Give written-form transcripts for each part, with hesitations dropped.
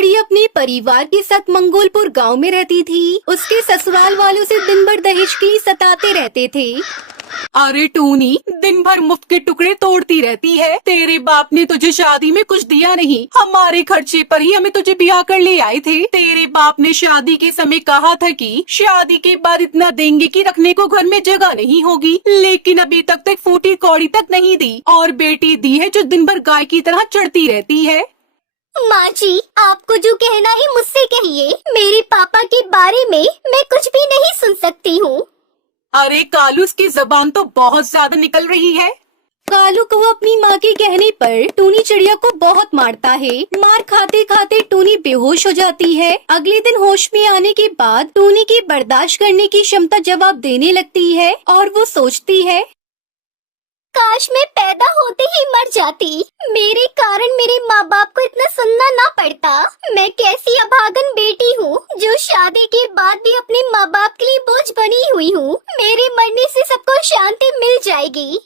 चिड़िया अपने परिवार के साथ मंगोलपुर गांव में रहती थी। उसके ससुराल वालों से दिन भर दहेज के लिए सताते रहते थे। अरे टूनी, दिन भर मुफ्त के टुकड़े तोड़ती रहती है। तेरे बाप ने तुझे शादी में कुछ दिया नहीं, हमारे खर्चे पर ही हमें तुझे ब्याह कर ले आए थे। तेरे बाप ने शादी के समय कहा था कि शादी के बाद इतना देंगे कि रखने को घर में जगह नहीं होगी, लेकिन अभी तक तो एक फूटी कौड़ी तक नहीं दी, और बेटी दी है जो दिन भर गाय की तरह चढ़ती रहती है। माँ जी, आपको जो कहना है मुझसे कहिए। मेरे पापा के बारे में मैं कुछ भी नहीं सुन सकती हूँ। अरे कालू, उसकी जबान तो बहुत ज्यादा निकल रही है। कालू को अपनी माँ के कहने पर टूनी चिड़िया को बहुत मारता है। मार खाते खाते टूनी बेहोश हो जाती है। अगले दिन होश में आने के बाद टूनी की बर्दाश्त करने की क्षमता जवाब देने लगती है और वो सोचती है, काश मैं पैदा होते ही मर जाती। मेरे कारण मेरे माँ बाप को इतना सुनना ना पड़ता। मैं कैसी अभागन बेटी हूँ जो शादी के बाद भी अपने माँ बाप के लिए बोझ बनी हुई हूँ। मेरे मरने से सबको शांति मिल जाएगी।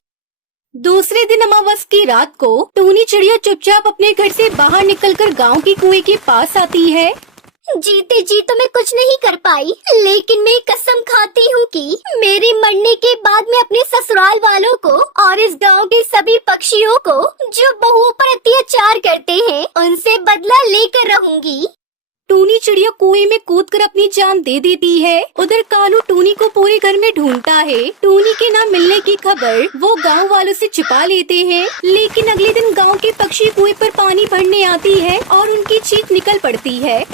दूसरे दिन अमावस की रात को टूनी चिड़िया चुपचाप अपने घर से बाहर निकलकर गांव के कुएं के पास आती है। जीते जी तो मैं कुछ नहीं कर पाई, लेकिन मैं कसम खाती हूँ कि मेरे मरने के बाद मैं अपने ससुराल वालों को और इस गांव के सभी पक्षियों को जो बहुओं पर अत्याचार करते हैं उनसे बदला लेकर रहूंगी। टूनी चिड़िया कुएं में कूदकर अपनी जान दे देती है। उधर कालू टूनी को पूरे घर में ढूंढता है। टूनी के न मिलने की खबर वो गांव वालों से छिपा लेते हैं, लेकिन अगले दिन गांव के पक्षी कुएं पर पानी भरने आती है और उनकी चीख निकल पड़ती है।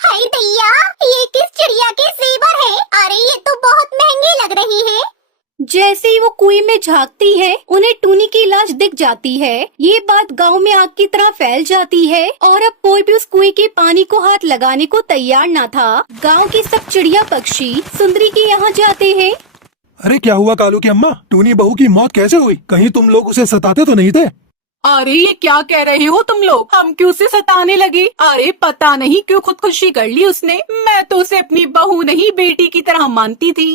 हाय दैया, ये किस चिड़िया के जेवर है? अरे ये तो बहुत महंगे लग रही है। जैसे ही वो कुएं में झांकती है, उन्हें टूनी की लाश दिख जाती है। ये बात गांव में आग की तरह फैल जाती है और अब कोई भी उस कुएं के पानी को हाथ लगाने को तैयार न था। गांव के सब चिड़िया पक्षी सुंदरी के यहाँ जाते हैं। अरे क्या हुआ कालू की अम्मा, टूनी बहू की मौत कैसे हुई? कहीं तुम लोग उसे सताते तो नहीं थे? अरे ये क्या कह रहे हो तुम लोग? हम क्यों उसे सताने लगे? अरे पता नहीं क्यों खुदकुशी कर ली उसने। मैं तो उसे अपनी बहू नहीं बेटी की तरह मानती थी।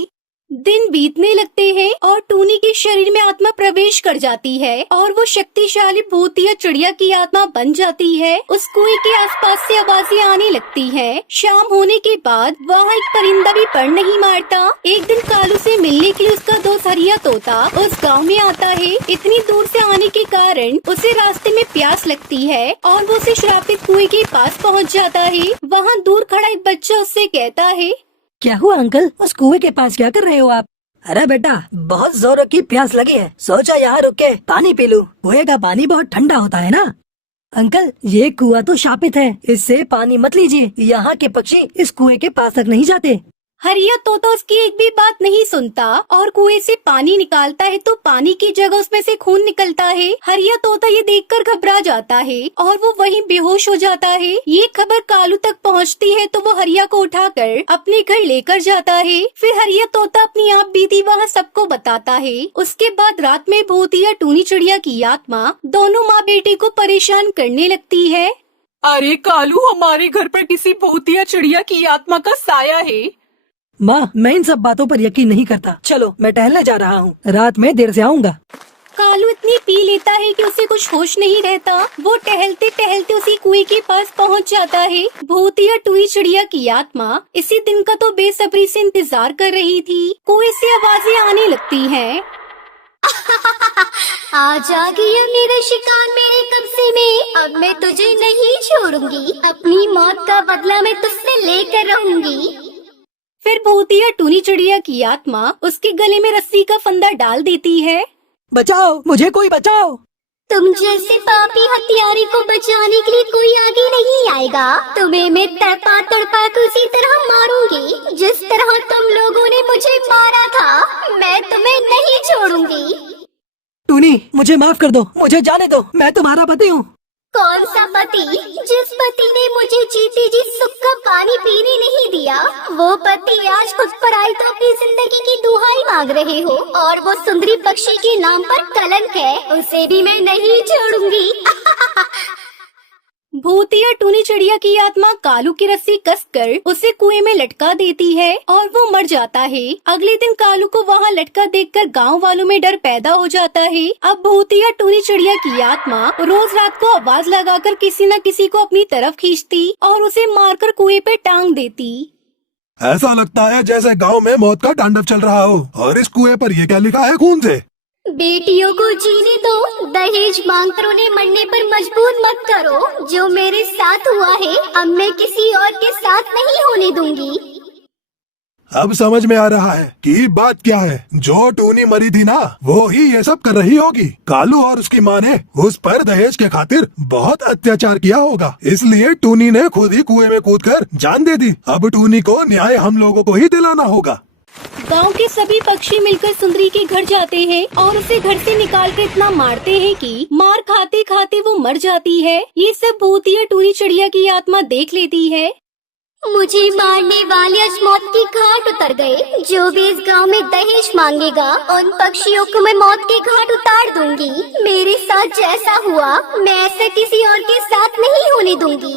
दिन बीतने लगते हैं और टूनी के शरीर में आत्मा प्रवेश कर जाती है और वो शक्तिशाली भूतिया चिड़िया की आत्मा बन जाती है। उस कुएं के आसपास से आवाजें आने लगती हैं। शाम होने के बाद वहाँ एक परिंदा भी पर नहीं मारता। एक दिन कालू से मिलने के लिए उसका दोस्त हरिया तोता उस गांव में आता है। इतनी दूर से आने के कारण उसे रास्ते में प्यास लगती है और वो उसे श्रापित कुएं के पास पहुँच जाता है। वहाँ दूर खड़ा एक बच्चा उससे कहता है, क्या हुआ अंकल, उस कुएं के पास क्या कर रहे हो आप? अरे बेटा, बहुत जोरों की प्यास लगी है, सोचा यहाँ रुक के पानी पी लूं। कुएं का पानी बहुत ठंडा होता है ना। अंकल, ये कुआं तो शापित है, इससे पानी मत लीजिए। यहाँ के पक्षी इस कुएं के पास तक नहीं जाते। हरिया तोता उसकी एक भी बात नहीं सुनता और कुएं से पानी निकालता है तो पानी की जगह उसमें से खून निकलता है। हरिया तोता ये देखकर घबरा जाता है और वो वहीं बेहोश हो जाता है। ये खबर कालू तक पहुंचती है तो वो हरिया को उठाकर अपने घर लेकर जाता है। फिर हरिया तोता अपनी आप बीती वहाँ सबको बताता है। उसके बाद रात में भूतिया टूनी चिड़िया की आत्मा दोनों माँ बेटे को परेशान करने लगती है। अरे कालू, हमारे घर पर किसी भूतिया चिड़िया की आत्मा का साया है। माँ, मैं इन सब बातों पर यकीन नहीं करता। चलो मैं टहलने जा रहा हूँ, रात में देर से आऊँगा। कालू इतनी पी लेता है कि उसे कुछ होश नहीं रहता। वो टहलते टहलते उसी कुएं के पास पहुंच जाता है। भूतिया टूनी चिड़िया की आत्मा इसी दिन का तो बेसब्री से इंतजार कर रही थी। कुएं से आवाजें आने लगती हैं। आज आ गया मेरा शिकार मेरे कब्जे में। अब मैं तुझे नहीं छोड़ूंगी। अपनी मौत का बदला मैं तुझसे लेकर रहूंगी। फिर भूतिया टूनी चिड़िया की आत्मा उसके गले में रस्सी का फंदा डाल देती है। बचाओ, मुझे कोई बचाओ। तुम जैसे पापी हत्यारे को बचाने के लिए कोई आगे नहीं आएगा। तुम्हें मैं तड़पा तड़पा कर उसी तरह मारूंगी जिस तरह तुम लोगों ने मुझे मारा था। मैं तुम्हें नहीं छोड़ूंगी। टूनी, मुझे माफ कर दो, मुझे जाने दो, मैं तुम्हारा पति हूँ। कौन सा पति? जिस पति ने मुझे जीते जी सुख का पानी पीने नहीं दिया, वो पति आज खुद पर आई तो अपनी जिंदगी की दुहाई मांग रहे हो। और वो सुंदरी पक्षी के नाम पर कलंक है, उसे भी मैं नहीं छोड़ूंगी। भूतिया टूनी चिड़िया की आत्मा कालू की रस्सी कसकर उसे कुएं में लटका देती है और वो मर जाता है। अगले दिन कालू को वहाँ लटका देखकर गांव वालों में डर पैदा हो जाता है। अब भूतिया टूनी चिड़िया की आत्मा रोज रात को आवाज लगाकर किसी न किसी को अपनी तरफ खींचती और उसे मारकर कुएं पे टांग देती। ऐसा लगता है जैसे गांव में मौत का तांडव चल रहा हो। और इस कुएं पर ये क्या लिखा है खून से? बेटियों को जीने दो, दहेज मांगकर उन्हें मरने पर मजबूर मत करो। जो मेरे साथ हुआ है अब मैं किसी और के साथ नहीं होने दूंगी। अब समझ में आ रहा है कि बात क्या है। जो टूनी मरी थी ना, वो ही ये सब कर रही होगी। कालू और उसकी माँ ने उस पर दहेज के खातिर बहुत अत्याचार किया होगा, इसलिए टूनी ने खुद ही कुएं में कूदकर जान दे दी। अब टूनी को न्याय हम लोगों को ही दिलाना होगा। गांव के सभी पक्षी मिलकर सुंदरी के घर जाते हैं और उसे घर से निकालकर इतना मारते हैं कि मार खाते खाते वो मर जाती है। ये सब भूतिया टूनी चिड़िया की आत्मा देख लेती है। मुझे मारने वाले आज मौत की घाट उतर गए। जो भी इस गांव में दहेज मांगेगा उन पक्षियों को मैं मौत के घाट उतार दूंगी। मेरे साथ जैसा हुआ मैं ऐसा किसी और के साथ नहीं होने दूंगी।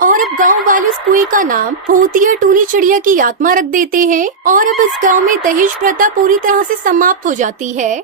और अब गांव वाले इस कुएं का नाम भूतिया टूनी चिड़िया की आत्मा रख देते हैं और अब इस गांव में दहेज प्रथा पूरी तरह से समाप्त हो जाती है।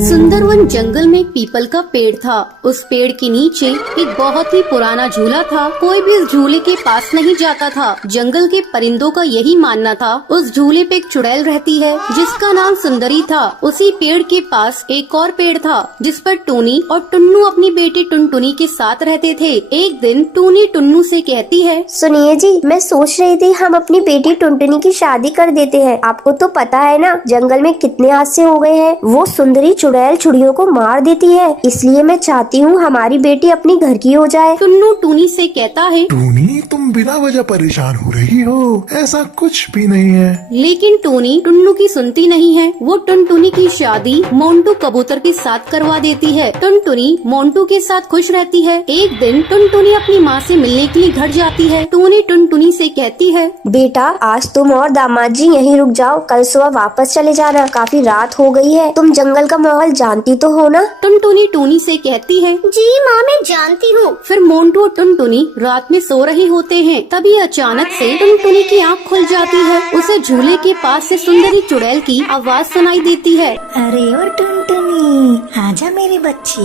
सुंदरवन जंगल में एक पीपल का पेड़ था। उस पेड़ के नीचे एक बहुत ही पुराना झूला था। कोई भी इस झूले के पास नहीं जाता था। जंगल के परिंदों का यही मानना था। उस झूले पे एक चुड़ैल रहती है जिसका नाम सुंदरी था। उसी पेड़ के पास एक और पेड़ था जिस पर टूनी और टुन्नू अपनी बेटी टुनटुनी के साथ रहते थे। एक दिन टूनी टुन्नू से कहती है, सुनिए जी, मैं सोच रही थी हम अपनी बेटी टुनटुनी की शादी कर देते हैं। आपको तो पता है ना जंगल में कितने हादसे हो गए हैं। वो सुंदरी चुड़ैल चिड़ियों को मार देती है, इसलिए मैं चाहती हूँ हमारी बेटी अपनी घर की हो जाए। टुन्नू टूनी से कहता है, टूनी तुम बिना वजह परेशान हो रही हो, ऐसा कुछ भी नहीं है। लेकिन टूनी टुन्नू की सुनती नहीं है। वो टुनटुनी की शादी मोंटू कबूतर के साथ करवा देती है। टुनटुनी मोंटू के साथ खुश रहती है। एक दिन टुनटुनी अपनी माँ से मिलने के लिए घर जाती है। टूनी टुनटुनी से कहती है, बेटा आज तुम और दामाद जी यहीं रुक जाओ, कल सुबह वापस चले जाना। काफी रात हो गई है, तुम जंगल का माहौल जानती तो हो ना। टुनटुनी टूनी से कहती है, जी माँ मैं जानती हूँ। फिर मोंटू और टुनटुनी रात में सो रहे होते हैं। तभी अचानक से टुनटुनी की आँख खुल जाती है। उसे झूले के पास से सुंदरी चुड़ैल की आवाज सुनाई देती है। अरे ओ टुनटुनी, आजा मेरी बच्ची,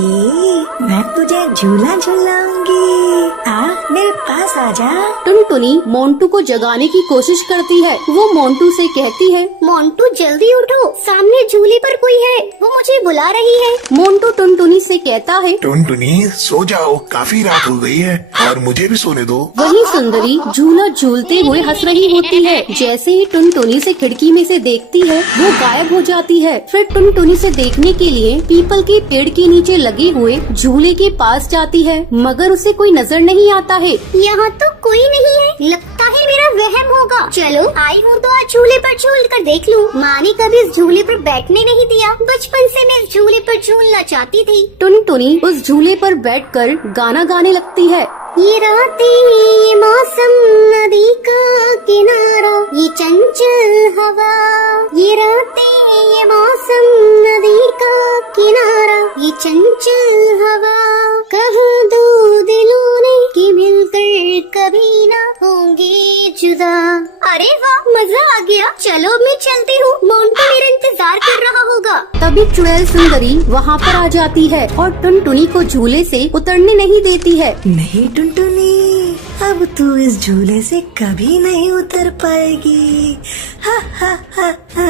मैं तुझे झूला झूलाऊंगी। आ मेरे पास आजा। टुनटुनी मोंटू को जगाने की कोशिश करती है। वो मोंटू से कहती है, मोंटू जल्दी उठो, सामने झूले पर कोई है, वो मुझे बुला रही है। मोंटू टुनटुनी से कहता है, टुनटुनी सो जाओ, काफी रात हो गई है और मुझे भी सोने दो। वही सुंदरी झूला झूलते हुए हंस रही होती है। जैसे ही टुनटुनी से खिड़की में से देखती है वो गायब हो जाती है। फिर टुनटुनी से देखने के लिए पीपल के पेड़ के नीचे लगे हुए झूले के पास जाती है, मगर उसे कोई नजर नहीं आता है। यहाँ तो कोई नहीं है, लगता है मेरा वहम होगा। चलो आई हूँ तो आज झूले पर झूल कर देख लूँ। माँ ने कभी इस झूले पर बैठने नहीं दिया। बचपन से मैं इस झूले पर झूलना चाहती थी। टुनटुनी उस झूले पर बैठकर गाना गाने लगती है। ये रातें, ये मौसम, नदी का किनारा, ये चंचल हवा। ये रातें, ये मौसम, नदी का किनारा, ये चंचल हवा। कहा दो दिलों ने कि मिलकर कभी ना होंगे जुदा। अरे वाह, मजा आ गया। चलो मैं चलती हूँ, मोंटू मेरा इंतजार कर रहा होगा। तभी चुड़ैल सुंदरी वहाँ पर आ जाती है और टुनटुनी को झूले से उतरने नहीं देती है। नहीं टुनटुनी, अब तू इस झूले से कभी नहीं उतर पाएगी। हा हा हा हा।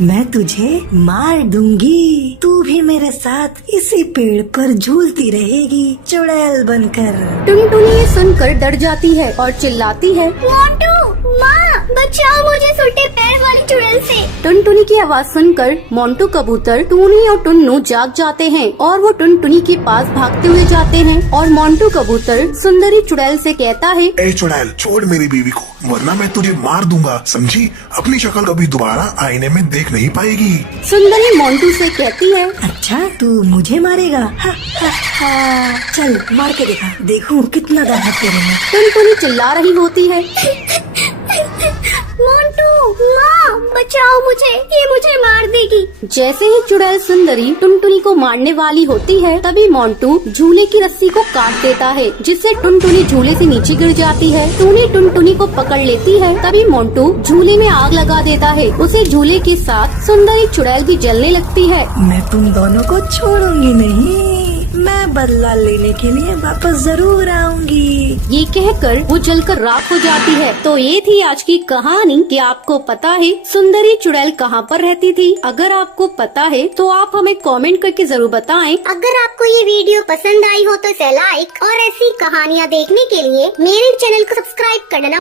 मैं तुझे मार दूंगी। तू भी मेरे साथ इसी पेड़ पर झूलती रहेगी चुड़ैल बनकर। टुनटुनी ये सुनकर डर जाती है और चिल्लाती है, मोंटू, माँ बचाओ मुझे छोटे पैर वाली चुड़ैल से। टुनटुनी की आवाज सुनकर मोंटू कबूतर, टूनी और टुन्नू जाग जाते हैं और वो टुनटुनी के पास भागते हुए जाते हैं और मोंटू कबूतर सुंदरी चुड़ैल से कहता है, ए चुड़ैल, छोड़ मेरी बीवी को, वरना मैं तुझे मार दूंगा, समझी? अपनी शक्ल कभी दोबारा आईने में देख नहीं पाएगी। सुंदरी मोंटू से कहती है, अच्छा तू मुझे मारेगा? हा हा हा। चल मार के दिखा, देखूं कितना दाहत करेगा। टुनटुनी चिल्ला रही होती है, मोंटू, माँ बचाओ मुझे, ये मुझे मार देगी। जैसे ही चुड़ैल सुंदरी टुनटुनी को मारने वाली होती है, तभी मोंटू झूले की रस्सी को काट देता है, जिससे टुनटुनी झूले से नीचे गिर जाती है। टूनी टुनटुनी को पकड़ लेती है, तभी मोंटू झूले में आग लगा देता है। उसे झूले के साथ सुंदरी चुड़ैल भी जलने लगती है। मैं तुम दोनों को छोड़ूंगी नहीं, मैं बदला लेने के लिए वापस जरूर आऊंगी। ये कहकर वो जलकर राख हो जाती है। तो ये थी आज की कहानी कि आपको पता है सुंदरी चुड़ैल कहाँ पर रहती थी। अगर आपको पता है तो आप हमें कमेंट करके जरूर बताएं। अगर आपको ये वीडियो पसंद आई हो तो इसे लाइक और ऐसी कहानियाँ देखने के लिए मेरे चैनल को सब्सक्राइब करना